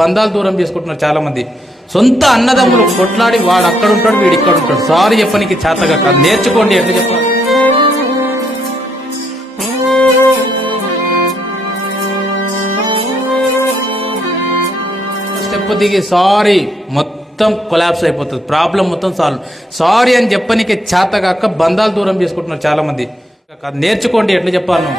బంధాలు దూరం చేసుకుంటున్నారు చాలా మంది. సొంత అన్నదమ్ములు కొట్లాడి వాడు అక్కడ ఉంటాడు, వీడు ఇక్కడ ఉంటాడు. సారీ చెప్పనికి చేతగా కాదు, నేర్చుకోండి. ఎట్లా చెప్పాలి? స్టెప్ దిగి సారీ మొత్తం కొలాప్స్ అయిపోతుంది, ప్రాబ్లం మొత్తం సాల్వ్. సారీ అని చెప్పనికి చేతగాక బంధాలు దూరం చేసుకుంటున్నారు చాలా మంది. నేర్చుకోండి ఎట్లా చెప్పాను.